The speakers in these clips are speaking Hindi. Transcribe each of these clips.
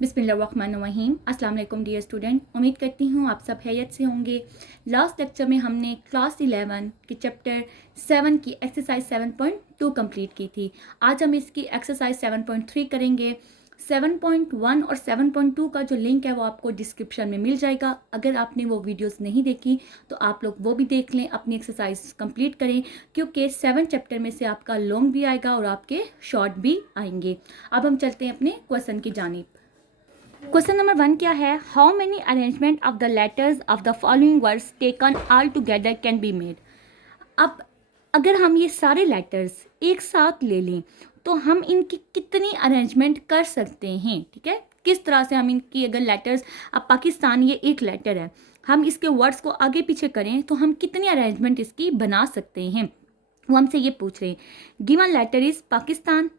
बिस्मिल्लाहिर्रहमानिर्रहीम। अस्सलाम वालेकुम डियर स्टूडेंट, उम्मीद करती हूँ आप सब खैरियत से होंगे। लास्ट लेक्चर में हमने क्लास 11 के चैप्टर 7 की एक्सरसाइज 7.2 कंप्लीट की थी। आज हम इसकी एक्सरसाइज 7.3 करेंगे। 7.1 और 7.2 का जो लिंक है वो आपको डिस्क्रिप्शन में मिल जाएगा। अगर आपने वो वीडियोस नहीं देखी तो आप लोग वो भी देख लें, अपनी एक्सरसाइज कंप्लीट करें, क्योंकि 7 चैप्टर में से आपका लॉन्ग भी आएगा और आपके शॉर्ट भी आएंगे। अब हम चलते हैं अपने क्वेश्चन की जानिब। क्वेश्चन नंबर 1 क्या है? How many arrangement of the letters of the following words taken all together can be made. अब अगर हम ये सारे लेटर्स एक साथ ले लें तो हम इनकी कितनी अरेंजमेंट कर सकते हैं? ठीक है, किस तरह से हम इनकी, अगर लेटर्स, अब पाकिस्तान ये एक लेटर है, हम इसके वर्ड्स को आगे पीछे करें तो हम कितनी अरेंजमेंट इसकी बना सकते हैं, वो हमसे ये पूछ रहे हैं। Given letter is Pakistan,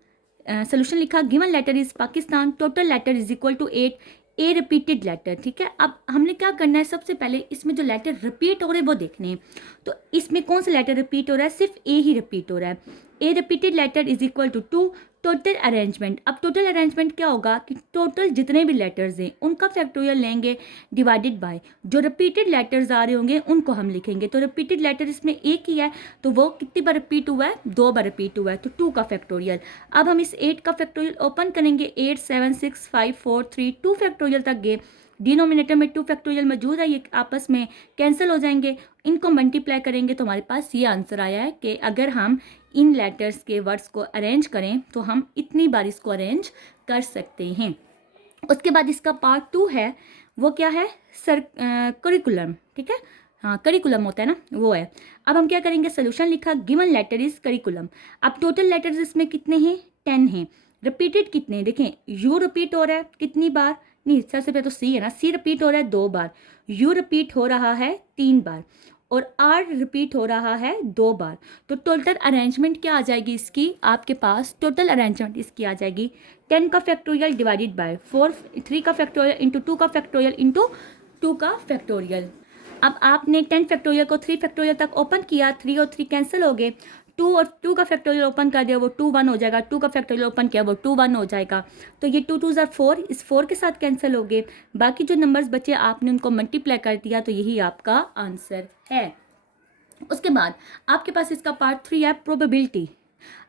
solution लिखा, given letter is Pakistan, total letter is equal to 8, A repeated letter. ठीक है, अब हमने क्या करना है, सबसे पहले इसमें जो लेटर रिपीट हो रहे हैं वो देखने हैं। तो इसमें कौन सा लेटर रिपीट हो रहा है? सिर्फ ए ही रिपीट हो रहा है। A repeated letter is equal to 2, total arrangement. अब टोटल अरेंजमेंट क्या होगा कि टोटल जितने भी लेटर्स हैं उनका फैक्टोरियल लेंगे डिवाइडेड बाय जो रिपीटेड लेटर्स आ रहे होंगे उनको हम लिखेंगे। तो रिपीटेड लेटर इसमें एक ही है तो वो कितनी बार रिपीट हुआ है? 2 बार रिपीट हुआ है, तो 2 का फैक्टोरियल। अब हम इस 8 का फैक्टोरियल ओपन करेंगे, 8 7 6 5 4 3 2 फैक्टोरियल तक गए। डिनोमिनेटर में 2 फैक्टोरियल मौजूद है, ये आपस में कैंसिल हो जाएंगे। इनको मल्टीप्लाई करेंगे तो हमारे पास ये आंसर आया है कि अगर हम इन लेटर्स के वर्ड्स को अरेंज करें तो हम इतनी बार इसको अरेंज कर सकते हैं। उसके बाद इसका पार्ट 2 है, वो क्या है? करिकुलम। ठीक है, हाँ करिकुलम होता है ना, वो है। अब हम क्या करेंगे, सोल्यूशन लिखा, गिवन लेटर इज करिकुलम। अब टोटल लेटर्स इसमें कितने हैं? 10 हैं। रिपीटेड कितने हैं? देखें, यू रिपीट हो रहा है कितनी बार? नहीं, सबसे पहले तो सी है ना, सी रिपीट हो रहा है 2 बार, यू रिपीट हो रहा है 3 बार और आर रिपीट हो रहा है 2 बार। तो टोटल अरेंजमेंट क्या आ जाएगी इसकी? आपके पास टोटल अरेंजमेंट इसकी आ जाएगी 10 का फैक्टोरियल डिवाइडेड बाय 4, 3 का फैक्टोरियल इंटू 2 का फैक्टोरियल इंटू 2 का फैक्टोरियल। अब आपने 10 फैक्टोरियल को 3 फैक्टोरियल तक ओपन किया, 3 और 3 कैंसिल हो गए, 2 और 2 का फैक्टोरियल ओपन कर दिया, वो 2 1 हो जाएगा, 2 का फैक्टोरियल ओपन किया, वो 2 1 हो जाएगा। तो ये 2 2 4, इस 4 के साथ कैंसिल हो गए। बाकी जो नंबर्स बचे आपने उनको मल्टीप्लाई कर दिया, तो यही आपका आंसर है। उसके बाद आपके पास इसका पार्ट 3 है, प्रोबेबिलिटी।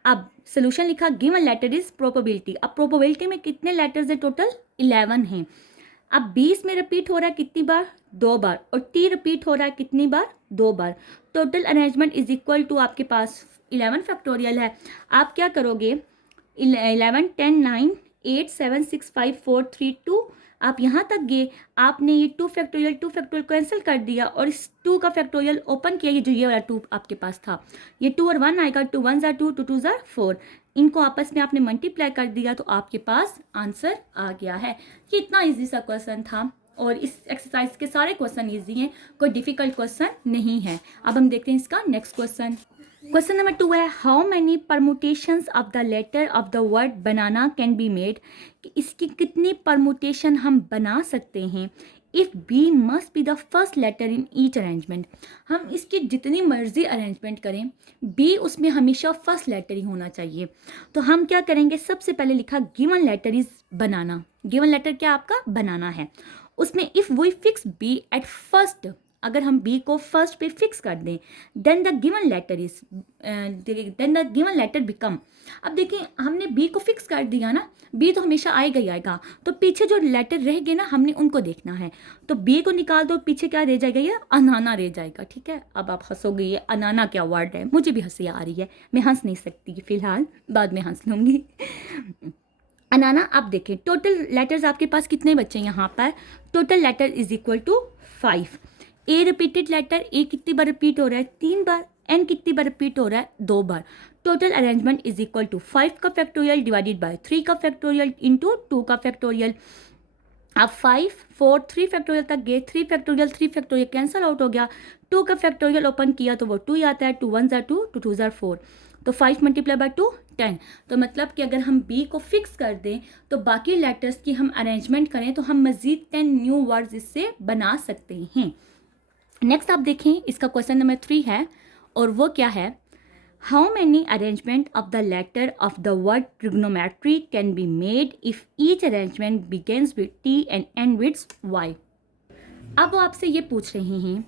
अब सोल्यूशन लिखा, गिवन लेटर इज प्रोबेबिलिटी। अब प्रोबेबिलिटी में कितने लेटर्स है? टोटल 11 हैं। अब 20 में रिपीट हो रहा है कितनी बार? 2 बार। और टी रिपीट हो रहा है कितनी बार? 2 बार। Total arrangement is equal to आपके पास 11 फैक्टोरियल है। आप क्या करोगे, 11 10 9 8 7 6 5 4 3 2, आप यहाँ तक गए, आपने ये 2 फैक्टोरियल कैंसिल कर दिया और इस 2 का फैक्टोरियल ओपन किया, ये वाला 2 आपके पास था, ये 2 और 1 आएगा, 2 1 ज़ा 2, 2 2 ज़ा 4, इनको आपस में आपने मल्टीप्लाई कर दिया तो आपके पास आंसर आ गया है। ये इतना इजी सा क्वेश्चन था और इस एक्सरसाइज के सारे क्वेश्चन इजी हैं, कोई डिफिकल्ट क्वेश्चन नहीं है। अब हम देखते हैं इसका नेक्स्ट क्वेश्चन। क्वेश्चन नंबर 2 है, how many permutations of the letter of the word banana can be made. कि इसकी कितनी परमुटेशन हम बना सकते हैं if B must be the first letter in each arrangement. हम इसकी जितनी मर्जी अरेंजमेंट करें, बी उसमें हमेशा फर्स्ट लेटर ही होना चाहिए। तो हम क्या करेंगे, सबसे पहले लिखा given letter is banana. Given letter क्या आपका? बनाना है। उसमें if we fix B at first, अगर हम बी को फर्स्ट पे फिक्स कर दें, then the given letter become. अब देखें, हमने बी को फिक्स कर दिया ना, बी तो हमेशा आएगा ही आएगा, तो पीछे जो लेटर रह गए ना हमने उनको देखना है। तो बी को निकाल दो, पीछे क्या रह जाएगा? ये अनाना रह जाएगा। ठीक है, अब आप हंसोगे, ये अनाना क्या वर्ड है? मुझे भी हंसी आ रही है, मैं हंस नहीं सकती फिलहाल, बाद में हंस लूँगी। अनाना। आप देखें टोटल लेटर्स आपके पास कितने बच्चे हैं यहाँ पर? Total letter is equal to 5। A repeated letter, A कितनी बार रिपीट हो रहा है? 3 बार। एन कितनी बार रिपीट हो रहा है? 2 बार। Total arrangement is equal to 5 का फैक्टोरियल डिवाइडेड बाय 3 का फैक्टोरियल इंटू 2 का फैक्टोरियल। अब 5 4 3 फैक्टोरियल तक गए, 3 फैक्टोरियल कैंसिल आउट हो गया, 2 का फैक्टोरियल ओपन किया तो वो 2 ही आता है, 2 1 ज़ा 2, 2 2 ज़ा 4, तो 5 मल्टीप्लाई बाय 2 10। तो मतलब कि अगर हम बी को फिक्स कर दें तो बाकी लेटर्स की हम अरेंजमेंट करें तो हम मज़ीद 10 न्यू वर्ड्स इससे बना सकते हैं। नेक्स्ट आप देखें, इसका क्वेश्चन नंबर 3 है और वो क्या है, How many arrangement of the letter of the word trigonometry can be made if each arrangement begins with T and ends with Y? अब वो आपसे ये पूछ रहे हैं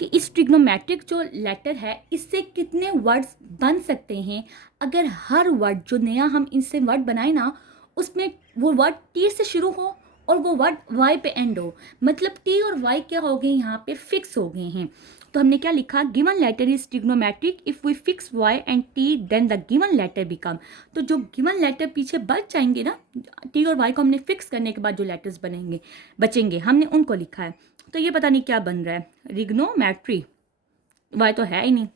कि इस ट्रिग्नोमेट्रिक जो लेटर है इससे कितने वर्ड्स बन सकते हैं अगर हर वर्ड जो नया हम इनसे वर्ड बनाए ना उसमें वो वर्ड टी से शुरू हो और वो वर्ड वाई पे एंड हो, मतलब टी और वाई क्या हो गए यहाँ पे फिक्स हो गए हैं। तो हमने क्या लिखा, given letter is trigonometric if we fix Y and T then the given letter become. तो जो गिवन लेटर पीछे बच जाएंगे ना, टी और वाई को हमने फिक्स करने के बाद जो लेटर्स बनेंगे बचेंगे हमने उनको लिखा है। तो ये पता नहीं क्या बन रहा है, रिग्नोमेट्री, वाई तो है ही नहीं।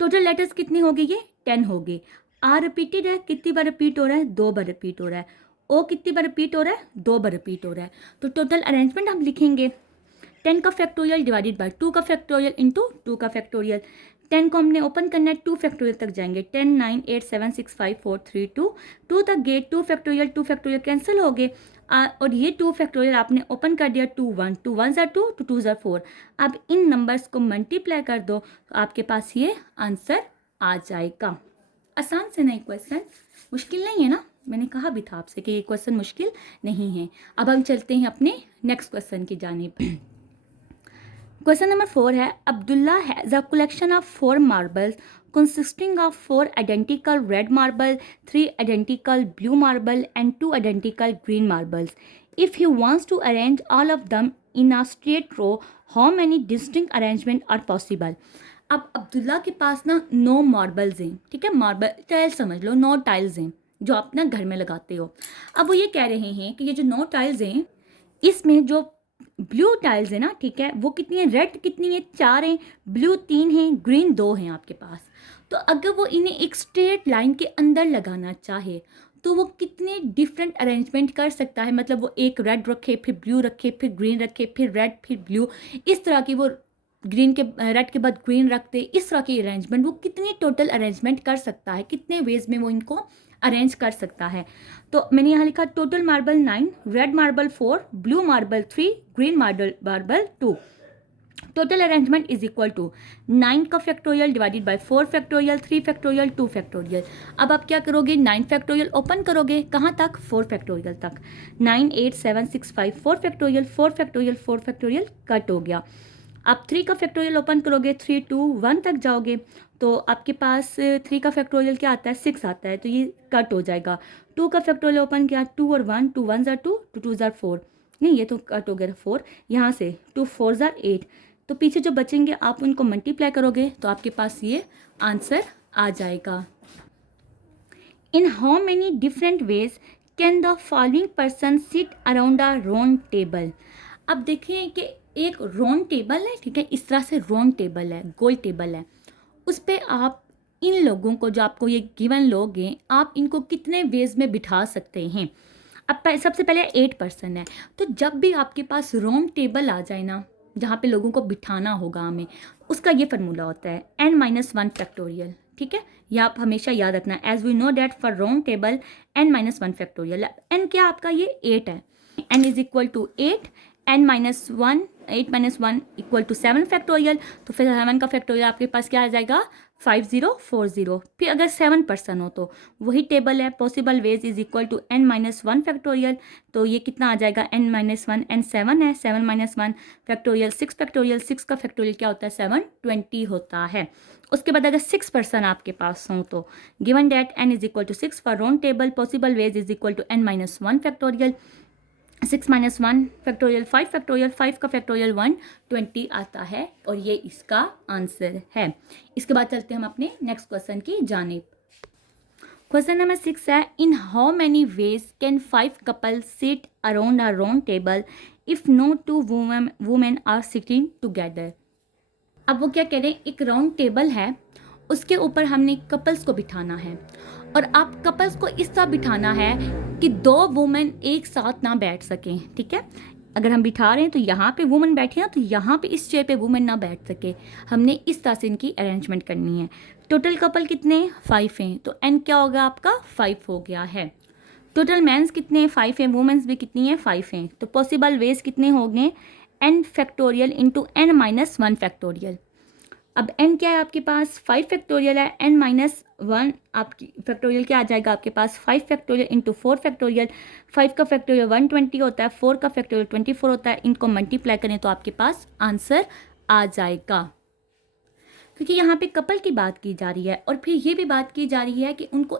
टोटल लेटर्स कितनी हो गई, ये 10 हो गई। आर रिपीटेड है, कितनी बार रिपीट हो रहा है, 2 बार रिपीट हो रहा है। ओ कितनी बार रिपीट हो रहा है, 2 बार रिपीट हो रहा है। तो टोटल अरेंजमेंट हम लिखेंगे 10 का फैक्टोरियल डिवाइडेड बाय 2 का फैक्टोरियल इंटू 2 का फैक्टोरियल। 10 को हमने ओपन करना है, 2 फैक्टोरियल तक जाएंगे, 10 9 8 7 6 5 4 3 2 2 तक गए, 2 फैक्टोरियल कैंसिल हो गए। और ये 2 फैक्टोरियल आपने ओपन कर दिया, 2 1 2 1 ज़ा 2 2 2 ज़ा 4। अब इन नंबर्स को मल्टीप्लाई कर दो तो आपके पास ये आंसर आ जाएगा। आसान से नहीं, क्वेश्चन मुश्किल नहीं है ना, मैंने कहा भी था आपसे कि ये क्वेश्चन मुश्किल नहीं है। अब हम चलते हैं अपने नेक्स्ट क्वेश्चन की जानिब। क्वेश्चन नंबर 4 है, Abdullah has a collection of 4 marbles consisting of 4 identical red marble, 3 identical blue marble and 2 identical green marbles. If he wants to arrange all of them in a straight row, how many distinct arrangements are possible? अब अब्दुल्ला के पास ना 9 मार्बल्स हैं, ठीक है, मार्बल टाइल्स समझ लो, 9 टाइल्स हैं जो आप ना घर में लगाते हो। अब वो ये कह रहे हैं कि ये जो 9 टाइल्स हैं इसमें जो ब्लू टाइल्स है ना, ठीक है, वो कितनी है, रेड कितनी है, 4 हैं, ब्लू 3 हैं, ग्रीन 2 हैं आपके पास। तो अगर वो इन्हें एक स्ट्रेट लाइन के अंदर लगाना चाहे तो वो कितने डिफरेंट अरेंजमेंट कर सकता है, मतलब वो एक रेड रखे, फिर ब्लू रखे, फिर ग्रीन रखे, फिर रेड, फिर ब्लू, इस तरह की वो ग्रीन के रेड के बाद ग्रीन रखते, इस तरह की अरेंजमेंट वो कितनी टोटल अरेंजमेंट कर सकता है, कितने वेज में वो इनको अरेंज कर सकता है। तो मैंने यहाँ लिखा total marble 9, red marble 4, blue marble 3, green marble 2। Total arrangement is equal to 9 का factorial divided by 4 factorial, 3 factorial, 2 factorial. अब आप क्या करोगे, 9 फैक्टोरियल ओपन करोगे, कहाँ तक, 4 फैक्टोरियल तक, 9 8 7 6 5 4 फैक्टोरियल, 4 फैक्टोरियल 4 फैक्टोरियल कट हो गया। आप 3 का फैक्टोरियल ओपन करोगे, 3 2 1 तक जाओगे तो आपके पास 3 का फैक्टोरियल क्या आता है, 6 आता है, तो ये कट हो जाएगा। 2 का फैक्टोरियल ओपन किया, 2 और 1, 2 1 ज़ा 2, 2 2 ज़ा 4, नहीं ये तो कट हो गया 4, यहाँ से 2 4 ज़ा 8, तो पीछे जो बचेंगे आप उनको मल्टीप्लाई करोगे तो आपके पास ये आंसर आ जाएगा। इन how many different ways can the following person sit around a round table. अब देखिए कि एक राउंड टेबल है, ठीक है, इस तरह से राउंड टेबल है, गोल टेबल है, उस पर आप इन लोगों को, जो आपको ये गिवन लोग हैं, आप इनको कितने वेज में बिठा सकते हैं। अब सबसे पहले 8 पर्सन है, तो जब भी आपके पास राउंड टेबल आ जाए ना जहाँ पे लोगों को बिठाना होगा हमें, उसका ये फार्मूला होता है n-1 फैक्टोरियल, ठीक है, ये आप हमेशा याद रखना। As we know that for round table n-1 factorial, n क्या आपका ये 8 है, n is equal to 8, n-1 8 - 1 equal to 7 factorial, तो फिर 7 का फैक्टोरियल आपके पास क्या आ जाएगा, 5040। फिर अगर 7 पर्सन हो तो वही टेबल है, possible ways is equal to n-1 factorial, तो ये कितना आ जाएगा, n-1 n 7 है, 7 - 1 फैक्टोरियल 6 फैक्टोरियल, 6 का फैक्टोरियल क्या होता है, 720 होता है। उसके बाद अगर 6 पर्सन आपके पास हों तो given that n is equal to 6 for round table, possible ways is equal to n-1 factorial, 6 - 1 factorial 5 factorial, 5 का फैक्टोरियल 120 आता है और ये इसका आंसर है। इसके बाद चलते हैं हम अपने नेक्स्ट क्वेश्चन की जानिब। क्वेश्चन नंबर 6 है, in how many ways can 5 couple sit around a round table if no 2 women are sitting together. अब वो क्या कह रहे हैं, एक राउंड टेबल है, उसके ऊपर हमने कपल्स को बिठाना है और आप कपल्स को इस तरह बिठाना है कि 2 वुमेन एक साथ ना बैठ सकें, ठीक है। अगर हम बिठा रहे हैं तो यहाँ पे वुमेन बैठी ना, तो यहाँ पे इस चेयर पे वुमेन ना बैठ सके, हमने इस तरह से इनकी अरेंजमेंट करनी है। टोटल कपल कितने, 5 हैं, तो n क्या होगा आपका, 5 हो गया है। टोटल मैंस कितने, 5 हैं, वुमेन्स भी कितनी हैं, 5 हैं, तो पॉसिबल वेज कितने हो गए, n factorial into n - 1 factorial. अब n क्या है आपके पास, 5 फैक्टोरियल है, n माइनस 1 आपकी फैक्टोरियल क्या आ जाएगा आपके पास, 5 फैक्टोरियल इंटू 4 फैक्टोरियल, 5 का फैक्टोरियल 120 होता है, 4 का फैक्टोरियल 24 होता है, इनको मल्टीप्लाई करें तो आपके पास आंसर आ जाएगा। क्योंकि यहाँ पे कपल की बात की जा रही है और फिर ये भी बात की जा रही है कि उनको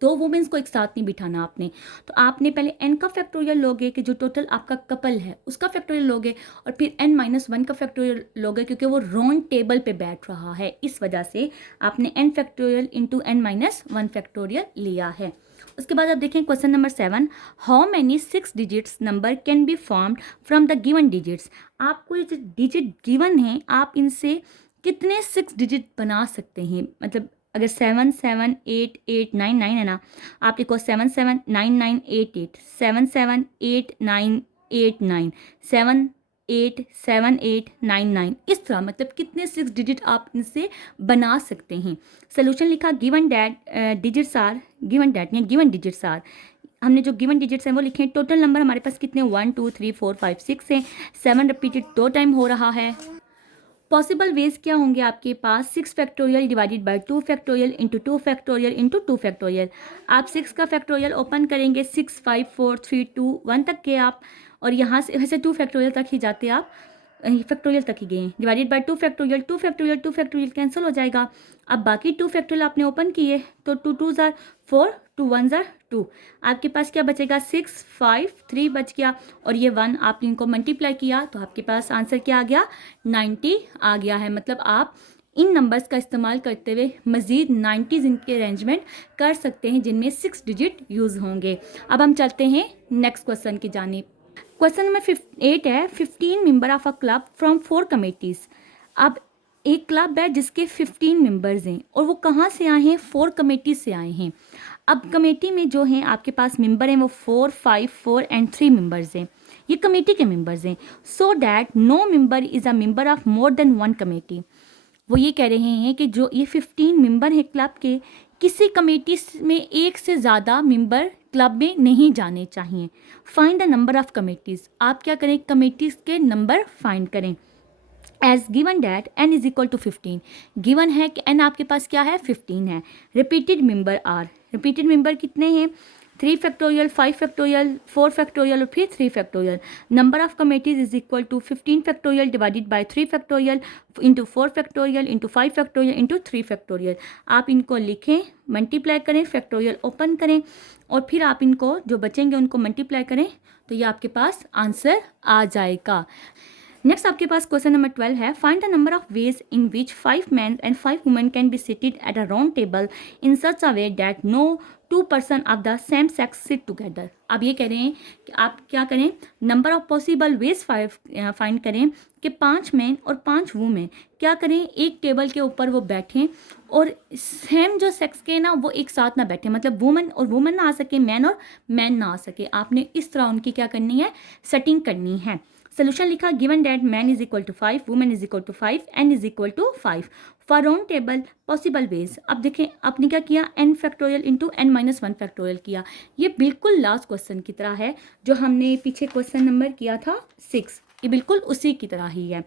दो वुमेन्स को एक साथ नहीं बिठाना आपने, तो आपने पहले n का फैक्टोरियल लोगे कि जो टोटल आपका कपल है उसका फैक्टोरियल लोगे, और फिर n-1 का फैक्टोरियल लोगे क्योंकि वो राउंड टेबल पे बैठ रहा है, इस वजह से आपने n factorial into n-1 factorial लिया है। उसके बाद आप देखें question number 7, how many 6 digits number can be formed from the given digits. आपको ये जो डिजिट गिवन है आप इनसे कितने 6 डिजिट बना सकते हैं, मतलब अगर 7 7 8 8 9 9 है ना, आप लिखो 7 7 9 9 8 8 7 7 8 9 8 9 7 8 7 8 9 9, इस तरह मतलब कितने 6 डिजिट आप इनसे बना सकते हैं। सोल्यूशन लिखा given that digits are, given that नहीं गिवन डिजिट्स आर, हमने जो गिवन डिजिट्स हैं वो लिखे। टोटल नंबर हमारे पास कितने 1 2 3 4 5 6 हैं, 7 रिपीटेड 2 टाइम हो रहा है। पॉसिबल वेज क्या होंगे आपके पास, 6 factorial divided bye 2 factorial into 2 factorial into 2 factorial. आप 6 का फैक्टोरियल ओपन करेंगे 6 5 4 3 2 1 तक के आप, और यहाँ से वैसे 2 फैक्टोरियल तक ही जाते आप, फैक्टोरियल तक ही गए, divided by 2 factorial, 2 factorial 2 factorial cancel हो जाएगा। अब बाकी 2 फैक्टोरियल आपने ओपन किए तो 2 2 ज़ार 4 2 1 ज़ार 2, आपके पास क्या बचेगा 6 5 3 बच गया, और ये 1 आपने इनको मल्टीप्लाई किया तो आपके पास आंसर क्या आ गया 90 आ गया है। मतलब आप इन नंबर्स का इस्तेमाल करते हुए मज़ीद 90 इनके अरेंजमेंट कर सकते हैं जिनमें 6 डिजिट यूज़ होंगे। अब हम चलते हैं नेक्स्ट क्वेश्चन की जानिब। क्वेश्चन नंबर 8 है 15 member of a club from 4 committees. अब एक क्लब है जिसके 15 मेंबर्स हैं और वो कहाँ से आए हैं, 4 कमेटी से आए हैं। अब कमेटी में जो हैं आपके पास मेंबर हैं वो 4 5 4 एंड 3 मेंबर्स हैं, ये कमेटी के मेंबर्स हैं। So that no member is a member of more than 1 committee. वो ये कह रहे हैं कि जो ये 15 मेंबर हैं क्लब के, किसी कमेटी में एक से ज़्यादा मेंबर क्लब में नहीं जाने चाहिए। Find the number of committees, आप क्या करें कमेटीज़ के नंबर फाइंड करें। As given that n is equal to 15, given है कि n आपके पास क्या है 15 है। Repeated member are, repeated member कितने हैं 3 फैक्टोरियल 5 फैक्टोरियल 4 फैक्टोरियल और फिर 3 factorial. Number of committees is equal to 15 factorial divided by 3 factorial into 4 factorial into 5 factorial into 3 factorial. आप इनको लिखें, मल्टीप्लाई करें, फैक्टोरियल ओपन करें और फिर आप इनको जो बचेंगे उनको मल्टीप्लाई करें तो ये आपके पास आंसर आ जाएगा। नेक्स्ट आपके पास क्वेश्चन नंबर 12 है find the number of ways in which 5 men and 5 women can be seated at a round table in such a way that no 2 person of the same sex sit together. अब ये कह रहे हैं कि आप क्या करें number of possible ways find करें कि 5 men और 5 women क्या करें एक टेबल के ऊपर वो बैठें और सेम जो सेक्स के ना वो एक साथ ना बैठें, मतलब वुमन और वुमन ना आ सके, मैन और मैन ना आ सके। आपने इस तरह उनकी क्या करनी है सेटिंग करनी है। सोल्यूशन लिखा given that man is equal to 5 women is equal to 5 N is equal to 5 for round table possible ways. अब देखें आपने क्या किया n factorial into n-1 factorial किया। ये बिल्कुल लास्ट क्वेश्चन की तरह है जो हमने पीछे क्वेश्चन नंबर किया था 6, ये बिल्कुल उसी की तरह ही है।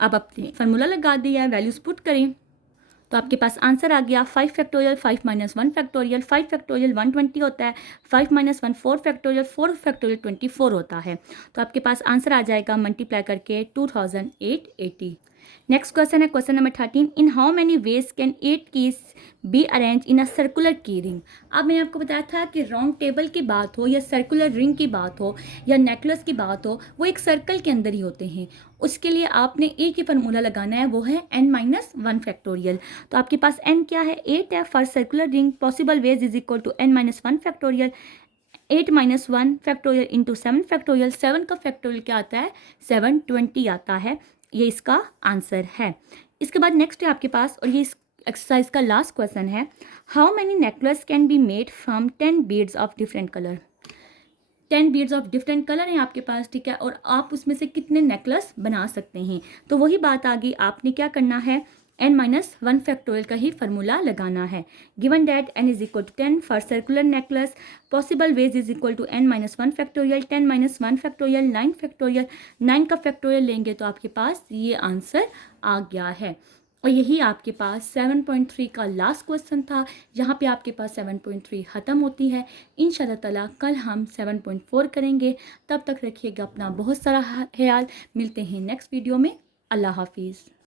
अब अपने फार्मूला लगा दिया है, वैल्यूज पुट करें तो आपके पास आंसर आ गया 5 फैक्टोरियल 5 - 1 फैक्टोरियल 5 फैक्टोरियल 120 होता है, 5 - 1 4 फैक्टोरियल 4 फैक्टोरियल 24 होता है। तो आपके पास आंसर आ जाएगा मल्टीप्लाई करके 2880। नेक्स्ट क्वेश्चन है question number 13 in how many ways can 8 keys be arrange in a circular की रिंग। अब मैंने आपको बताया था कि राउंड टेबल की बात हो या सर्कुलर रिंग की बात हो या नेकलेस की बात हो, वो एक सर्कल के अंदर ही होते हैं। उसके लिए आपने एक ही फार्मूला लगाना है, वो है n-1 फैक्टोरियल। तो आपके पास n क्या है 8 है for circular ring possible ways is equal to n-1 factorial 8 - 1 factorial into 7 factorial. 7 का फैक्टोरियल क्या आता है 720 आता है, ये इसका आंसर है। इसके बाद नेक्स्ट है आपके पास और ये इस एक्सरसाइज का लास्ट क्वेश्चन है how many necklace can be made from 10 beads of different colour. 10 beads of different colour हैं आपके पास, ठीक है, और आप उसमें से कितने नेकलेस बना सकते हैं। तो वही बात आ गई, आपने क्या करना है n-1 फैक्टोरियल का ही फार्मूला लगाना है। Given that n is equal to 10 for circular necklace possible ways is equal to n-1 factorial 10 - 1 factorial 9 factorial 9 का फैक्टोरियल लेंगे तो आपके पास ये आंसर आ गया है। और यही आपके पास 7.3 का लास्ट क्वेश्चन था। यहाँ पे आपके पास 7.3 ख़त्म होती है। इंशाल्लाह ताला कल हम 7.4 करेंगे। तब तक रखिएगा अपना बहुत सारा ख्याल। मिलते हैं नेक्स्ट वीडियो में। अल्लाह हाफिज़।